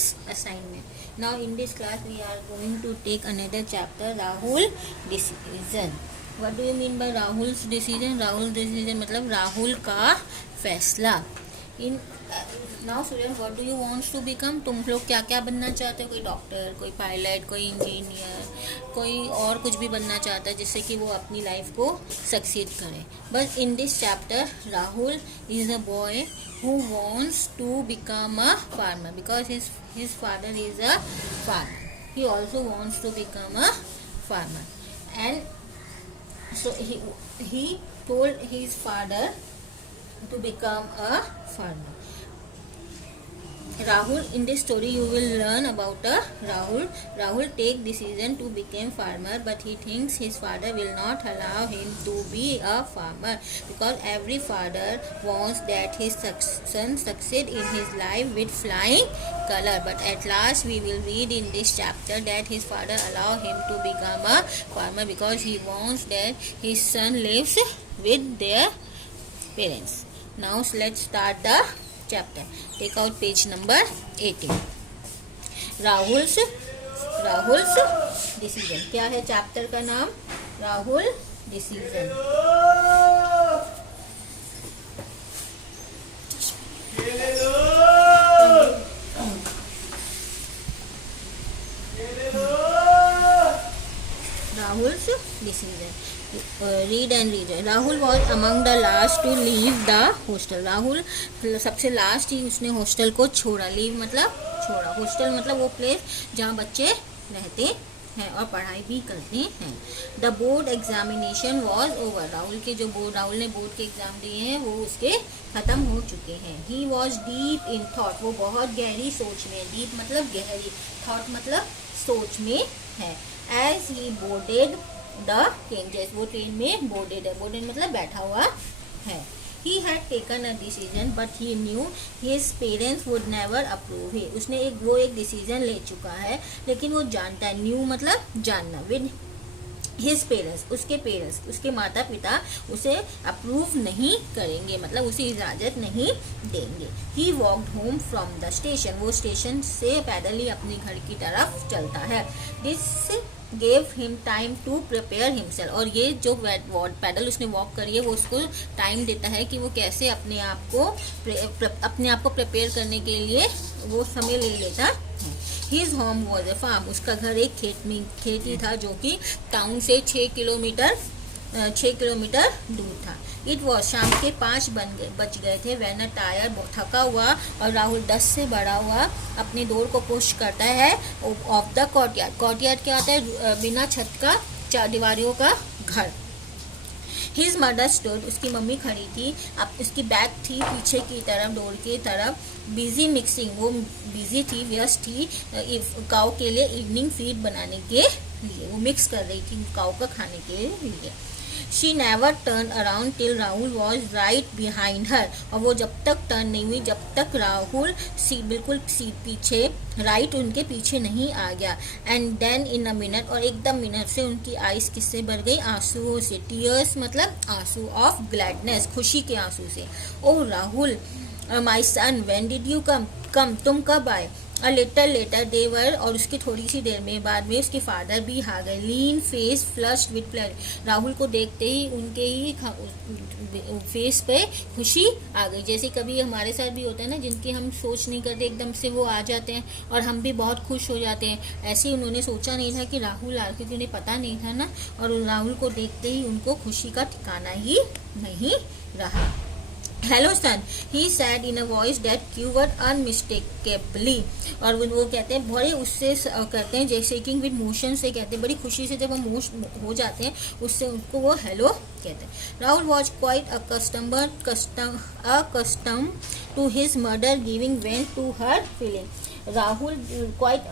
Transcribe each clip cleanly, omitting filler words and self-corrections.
this assignment. Now in this class we are going to take another chapter, Rahul decision. What do you mean by Rahul's decision? Rahul's decision मतलब राहुल का फैसला. In now student, what do you want to become? तुम लोग क्या क्या बनना चाहते हो? कोई डॉक्टर, कोई पायलट, कोई इंजीनियर, कोई और कुछ भी बनना चाहता है जिससे कि वो अपनी लाइफ को सक्सीड करे. But in this chapter Rahul is a boy who wants to become a farmer because his father is a farmer. He also wants to become a farmer, and so he told his father to become a farmer. Rahul, in this story you will learn about Rahul take decision to become farmer, but he thinks his father will not allow him to be a farmer because every father wants that his son succeed in his life with flying color. But at last we will read in this chapter that his father allow him to become a farmer because he wants that his son lives with their parents. Now let's start the chapter. Take out page number 18. Rahul's decision. क्या है chapter का नाम? Rahul decision. Rahul's decision. Read and read. Rahul was among the last to leave the hostel. Rahul सबसे last ही उसने hostel को छोड़ा. Leave मतलब छोड़ा. हॉस्टल मतलब वो प्लेस जहाँ बच्चे रहते हैं और पढ़ाई भी करते हैं. The board examination was over. Rahul ने बोर्ड के एग्जाम दिए हैं वो उसके खत्म हो चुके हैं. He was deep in thought. वो बहुत गहरी सोच में. डीप मतलब गहरी, थॉट मतलब सोच में है. As he boarded the train. जैसे वो ट्रेन में बोर्डेड है. बोर्डेड मतलब बैठा हुआ है. He had taken a decision but he knew his parents would never approve it. उसने वो एक डिसीजन ले चुका है लेकिन वो जानता है. न्यू मतलब जानना. विद हिज पेरेंट्स, उसके पेरेंट्स, उसके माता पिता उसे अप्रूव नहीं करेंगे मतलब उसे इजाज़त नहीं देंगे. He walked home from the station. वो स्टेशन से पैदल ही अपने घर की तरफ चलता है. This gave him time to prepare himself. और ये जो पैदल उसने वॉक करी है वो उसको टाइम देता है कि वो कैसे अपने आप को प्रिपेयर करने के लिए वो समय ले लेता है. His home was a farm. उसका घर एक खेती था जो कि टाउन से 6 किलोमीटर दूर था. इट वॉज शाम के 5 बज गए थे. वैन टायर थका हुआ और राहुल 10 से बड़ा हुआ अपनी दौड़ को पुश करता है ऑफ द कोर्टयार्ड. कोर्टयार्ड क्या होता है? बिना छत का, 4 दीवारियों का घर. His mother stood. उसकी मम्मी खड़ी थी. अब उसकी बैग थी पीछे की तरफ, डोर की तरफ. Busy mixing. वो बिजी थी, व्यस्त थी काऊ के लिए इवनिंग फीड बनाने के लिए. वो मिक्स कर रही थी काऊ का खाने के लिए. She never turn around till Rahul was right behind her. और वो जब तक टर्न नहीं हुई जब तक राहुल बिल्कुल पीछे, राइट उनके पीछे नहीं आ गया. And then in a minute, और एकदम मिनट से उनकी आइस किससे भर गई? आंसुओं से. टीयर्स मतलब आंसू ऑफ ग्लैडनेस, खुशी के आंसू से. ओ राहुल, माई सन, व्हेन डिड यू कम, तुम कब आए? अ लिटल लेटर दे वर. और उसकी थोड़ी सी देर में बाद में उसके फादर भी आ गए. Lean face flushed with pleasure. Rahul को देखते ही उनके ही फेस पे खुशी आ गई. जैसे कभी हमारे साथ भी होता है ना, जिनकी हम सोच नहीं करते एकदम से वो आ जाते हैं और हम भी बहुत खुश हो जाते हैं. ऐसे ही उन्होंने सोचा नहीं था कि राहुल आ, क्योंकि उन्हें पता नहीं था ना. और राहुल को देखते ही उनको खुशी का ठिकाना ही नहीं रहा. Hello son, he said in a voice that quivered unmistakably. और वो कहते हैं बड़े उससे करते हैं जैसे कि विद मोशन से कहते हैं, बड़ी खुशी से जब हम हो जाते हैं उससे उनको वो हेलो कहते हैं. Rahul was quite accustomed to his mother giving vent to her feeling. Rahul quite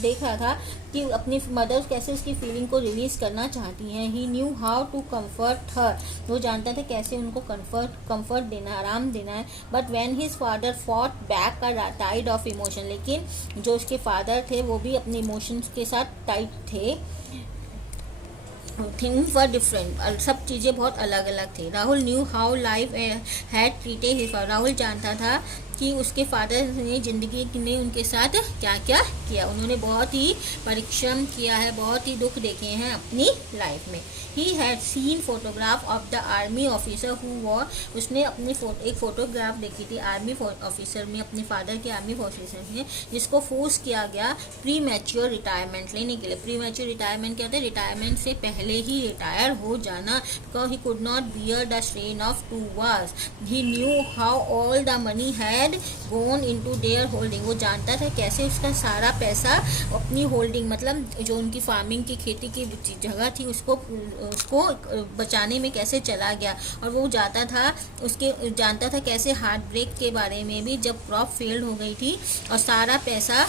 देख रहा था कि अपनी मदर कैसे उसकी फीलिंग को रिलीज करना चाहती हैं. ही न्यू हाउ टू कम्फर्ट हर. वो जानता था कैसे उनको कंफर्ट देना, आराम देना है. But when his father fought back a tide of emotion. लेकिन जो उसके फादर थे वो भी अपने इमोशंस के साथ टाइट थे. थिंग्स वर डिफरेंट, सब चीज़ें बहुत अलग अलग थी। Rahul knew how life had treated his father, Rahul जानता था कि उसके फादर ने ज़िंदगी ने उनके साथ क्या क्या किया। उन्होंने बहुत ही परिश्रम किया है, बहुत ही दुख देखे हैं अपनी लाइफ में। He had seen photograph of the army officer who war, उसने अपनी एक फ़ोटोग्राफ देखी थी आर्मी ऑफिसर में, अपने फादर के आर्मी ऑफिसर में, जिसको फोर्स किया गया प्री मैच्योर रिटायरमेंट लेने के लिए। प्री मैच्योर रिटायरमेंट क्या होता है? रिटायरमेंट से पहले ही रिटायर हो जाना। Because he could not bear the strain of 2 wars, he knew how all the money had gone into their holding, वो जानता था कैसे उसका सारा पैसा अपनी होल्डिंग, मतलब जो उनकी फार्मिंग की खेती की जगह थी उसको बचाने में कैसे चला गया। और वो जानता था कैसे हार्ट ब्रेक के बारे में भी, जब क्रॉप फेल्ड हो गई थी और सारा पैसा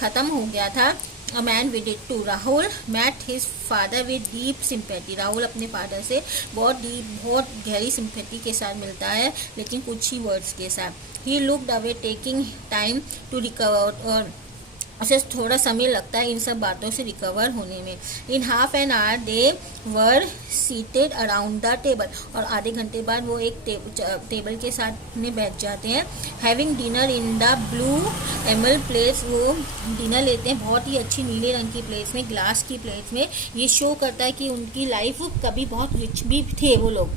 ख़त्म हो गया था। A man with it too. Rahul met his father with deep sympathy. Rahul अपने फादर से बहुत गहरी सिंपैथी के साथ मिलता है, लेकिन कुछ ही वर्ड्स के साथ। He looked away, taking time to recover. और उसे थोड़ा समय लगता है इन सब बातों से रिकवर होने में। In half an hour they were seated around the table, और आधे घंटे बाद वो एक टेबल के साथ में बैठ जाते हैं। Having dinner in the blue Emil plates, वो डिनर लेते हैं बहुत ही अच्छी नीले रंग की प्लेट्स में, ग्लास की प्लेट्स में। ये शो करता है कि उनकी लाइफ कभी बहुत रिच भी थे वो लोग।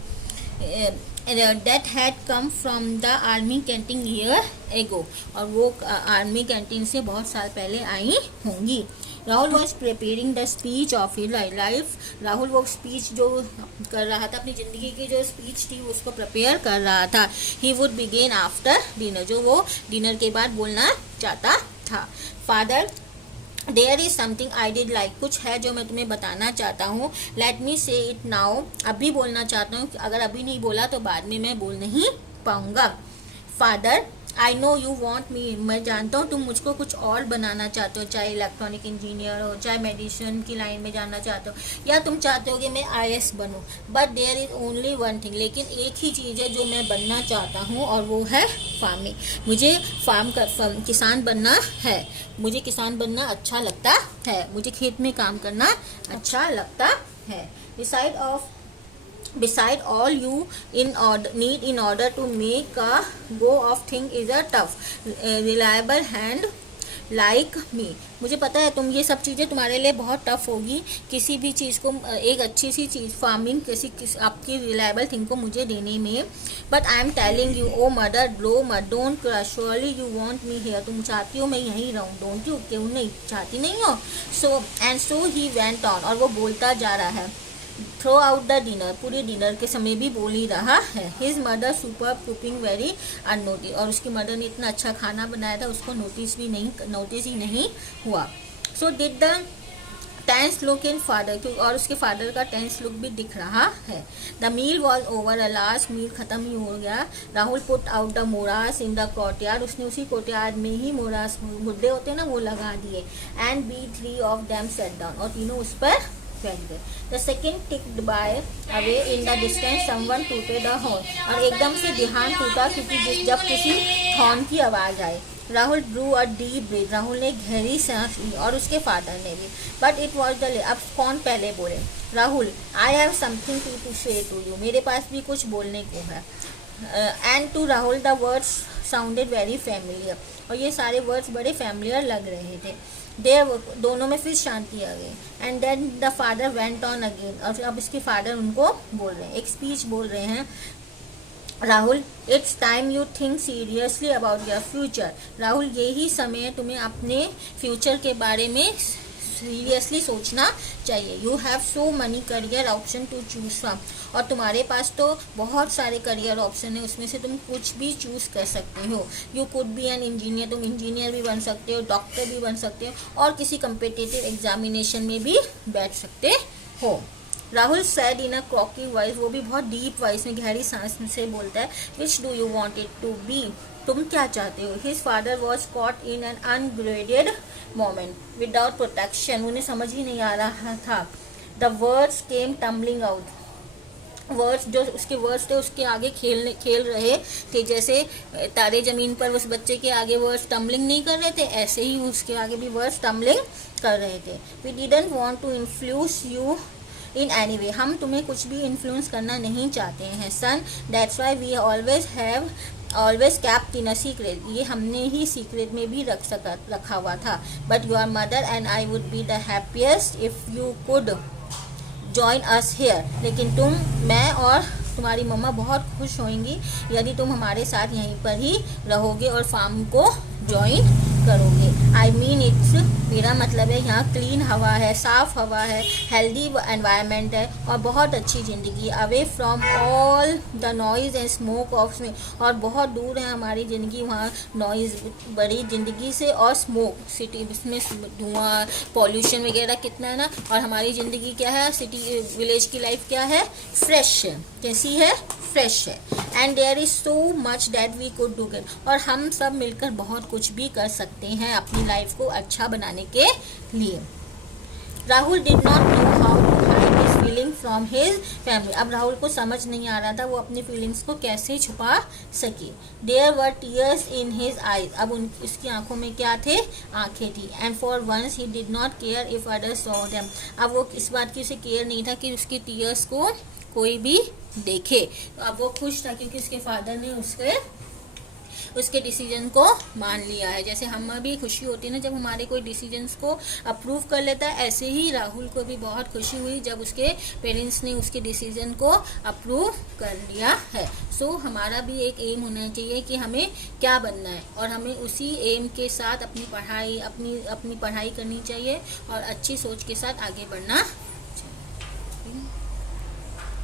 that had come from the army canteen year ago, और वो आर्मी कैंटीन से बहुत साल पहले आई होंगी। Rahul was preparing the speech of his life, Rahul वो स्पीच जो कर रहा था, अपनी ज़िंदगी की जो स्पीच थी उसको प्रिपेयर कर रहा था। He would begin after dinner, जो वो डिनर के बाद बोलना चाहता था। Father there is something I did like, कुछ है जो मैं तुम्हें बताना चाहता हूँ। लेट मी से इट नाउ, अभी बोलना चाहता हूँ, अगर अभी नहीं बोला तो बाद में मैं बोल नहीं पाऊँगा। Father I know you want me, मैं जानता हूँ तुम मुझको कुछ और बनाना चाहते हो, चाहे इलेक्ट्रॉनिक इंजीनियर हो, चाहे मेडिसिन की लाइन में जाना चाहते हो, या तुम चाहते हो कि मैं IAS बनूँ। But there is only one thing, लेकिन एक ही चीज़ है जो मैं बनना चाहता हूँ, और वो है फार्मिंग। मुझे किसान बनना है, मुझे किसान बनना अच्छा लगता है, मुझे खेत में काम करना अच्छा लगता है। Beside all you need in order to make a go of thing is a tough, reliable hand like me, मुझे पता है तुम ये सब चीज़ें तुम्हारे लिए बहुत टफ होगी, किसी भी चीज़ को, एक अच्छी सी चीज़ फार्मिंग आपकी रिलायबल थिंग को मुझे देने में। But I am telling you oh mother लो मत don't surely you want me here, तुम चाहती हो मैं यहीं रहूँ, डोंट यू, क्यों नहीं चाहती नहीं हो। सो ही वेंट ऑन, और वो बोलता जा रहा है थ्रू आउट द डिनर, पूरी डिनर के समय भी बोल ही रहा है। His mother super cooking very unnoticed, और उसकी मदर ने इतना अच्छा खाना बनाया था उसको नोटिस ही नहीं हुआ। So did the tense look in father, और उसके फादर का टेंस लुक भी दिख रहा है। The meal was over, a last meal खत्म ही हो गया। Rahul put out the morass in the courtyard, उसने उसी कोर्टयार्ड में ही मोरास गुड्डे होते हैं ना वो लगा दिए। And be 3 of them set down, और तीनों उस पर बैठ गए। The second ticked by away in the distance someone tooted the horn, और एकदम से ध्यान टूटा क्योंकि जब किसी हॉर्न की आवाज़ आई। Rahul drew a deep breath, Rahul ने गहरी सांस ली, और उसके फादर ने भी। बट इट वॉज द अब कौन पहले बोले? Rahul, I have something to say to you, मेरे पास भी कुछ बोलने को है। And to Rahul the words sounded very familiar, और ये सारे वर्ड्स बड़े फैमिलियर लग रहे थे। दोनों में फिर शांति आ गई। And then the father went on again, और अब इसके फादर उनको बोल रहे हैं, एक स्पीच बोल रहे हैं। Rahul, it's time you think seriously about your future, Rahul यही समय है तुम्हें अपने फ्यूचर के बारे में सीरियसली सोचना चाहिए। You have so many career option to choose from, और तुम्हारे पास तो बहुत सारे करियर ऑप्शन है, उसमें से तुम कुछ भी चूज़ कर सकते हो। You could be an engineer, तुम इंजीनियर भी बन सकते हो, डॉक्टर भी बन सकते हो, और किसी कम्पिटिटिव एग्जामिनेशन में भी बैठ सकते हो। Rahul sad in a क्रॉकी voice, वो भी बहुत डीप वॉइस में गहरी सांस से बोलता है। Which do you want it to be, तुम क्या चाहते हो? His father was caught in an unguarded moment without protection, उन्हें समझ ही नहीं आ रहा था। The words came tumbling out, words जो उसके वर्ड्स थे उसके आगे खेल रहे थे, जैसे तारे ज़मीन पर उस बच्चे के आगे वर्ड्स टम्बलिंग नहीं कर रहे थे, ऐसे ही उसके आगे भी वर्ड्स टम्बलिंग कर रहे थे। We didn't want to influence you in any way, हम तुम्हें कुछ भी इन्फ्लुएंस करना नहीं चाहते हैं son, that's why we always kept in a secret, ये हमने ही सीक्रेट में भी रखा हुआ था। But your mother and I would be the happiest if you could join us here, लेकिन मैं और तुम्हारी मम्मा बहुत खुश होंगी यदि तुम हमारे साथ यहीं पर ही रहोगे और फार्म को ज्वाइन करोगे। आई मीन इट्स, मेरा मतलब है यहाँ क्लीन हवा है, साफ़ हवा है, हेल्दी एनवायरनमेंट है और बहुत अच्छी ज़िंदगी, away from all the noise and smoke of में, और बहुत दूर है हमारी ज़िंदगी वहाँ नॉइज़ बड़ी ज़िंदगी से और स्मोक, सिटी में धुआं पॉल्यूशन वगैरह कितना है ना, और हमारी ज़िंदगी क्या है, सिटी विलेज की लाइफ क्या है, फ्रेश है, कैसी है, फ्रेश है। And there is so much that we could do it, और हम सब मिलकर बहुत कुछ भी कर सकते हैं अपनी लाइफ को अच्छा बनाने के लिए। Rahul did not know how to hide his feeling from his family, अब राहुल को समझ नहीं आ रहा था वो अपनी फीलिंग्स को कैसे छुपा सके। There were tears in his eyes, अब उसकी आंखों में क्या थे, आंखें थी। And for once he did not care if others saw them, अब वो इस बात की उसे केयर नहीं था कि उसकी टीयर्स को कोई भी देखे, तो अब वो खुश था क्योंकि उसके फादर ने उसके डिसीजन को मान लिया है। जैसे हमें भी खुशी होती है ना जब हमारे कोई डिसीजंस को अप्रूव कर लेता है, ऐसे ही राहुल को भी बहुत खुशी हुई जब उसके पेरेंट्स ने उसके डिसीजन को अप्रूव कर लिया है। सो हमारा भी एक एम होना चाहिए कि हमें क्या बनना है, और हमें उसी एम के साथ अपनी पढ़ाई करनी चाहिए और अच्छी सोच के साथ आगे बढ़ना